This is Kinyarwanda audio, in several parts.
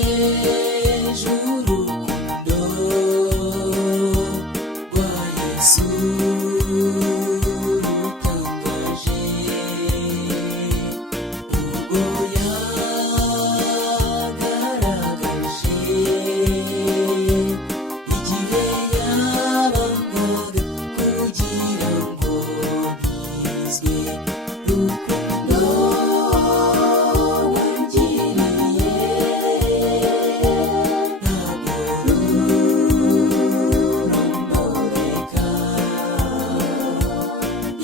ntegereje urukundo rwa Yesu rutangaje, ubwo yagaragaje igihe yabangaga kugira ngo nkizwe. Rukundo wangiriye ntabwo rurondoreka.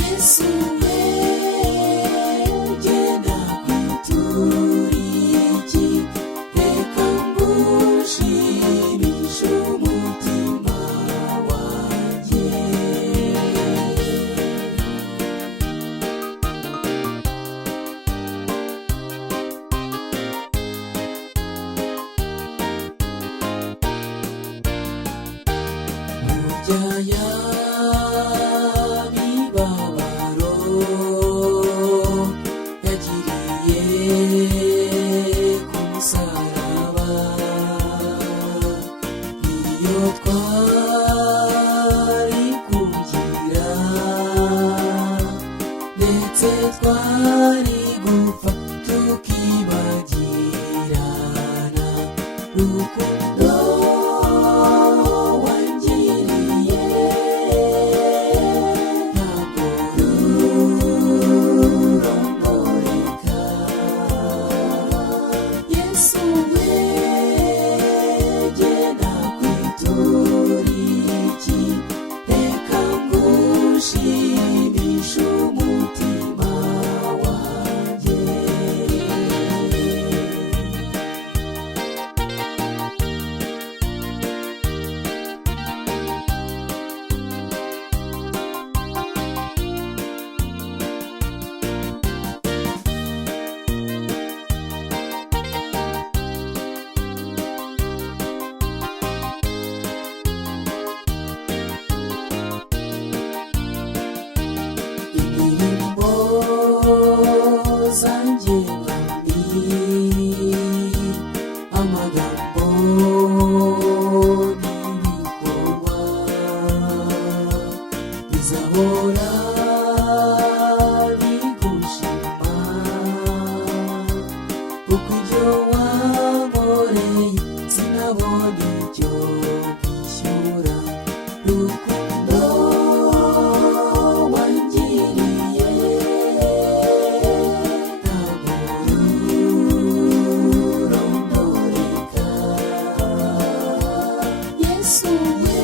Yesu we, genda kwitura iki, reka ngushimishe umutima wanjye. Burya y'imibabaro yagiriye ku musaraba, niyo twari kugira, ndetse twari gupfa tukibagirana. Rukundo wangiriye ntabwo rurondoreka. Yesu we, genda kwitura iki, reka ngushimishe umutima wanjye. Indirimbo zanjye mwami, amagambo n'ibikorwa bizahora bigushima, kuko ibyo wankoreye sinabona icyo kwishyura. Rukundo wangiriye ntabwo rurondoreka. Yesu we,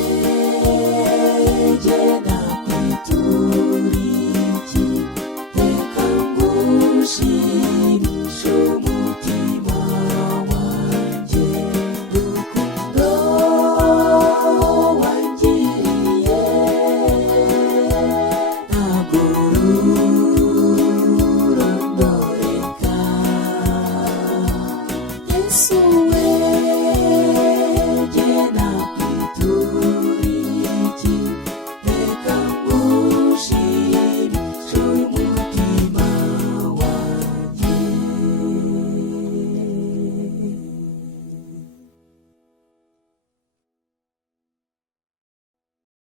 genda kwitura iki, reka ngushimishe umutima wanjye. Rukundo wangiriye ntabwo rurondoreka. Yesu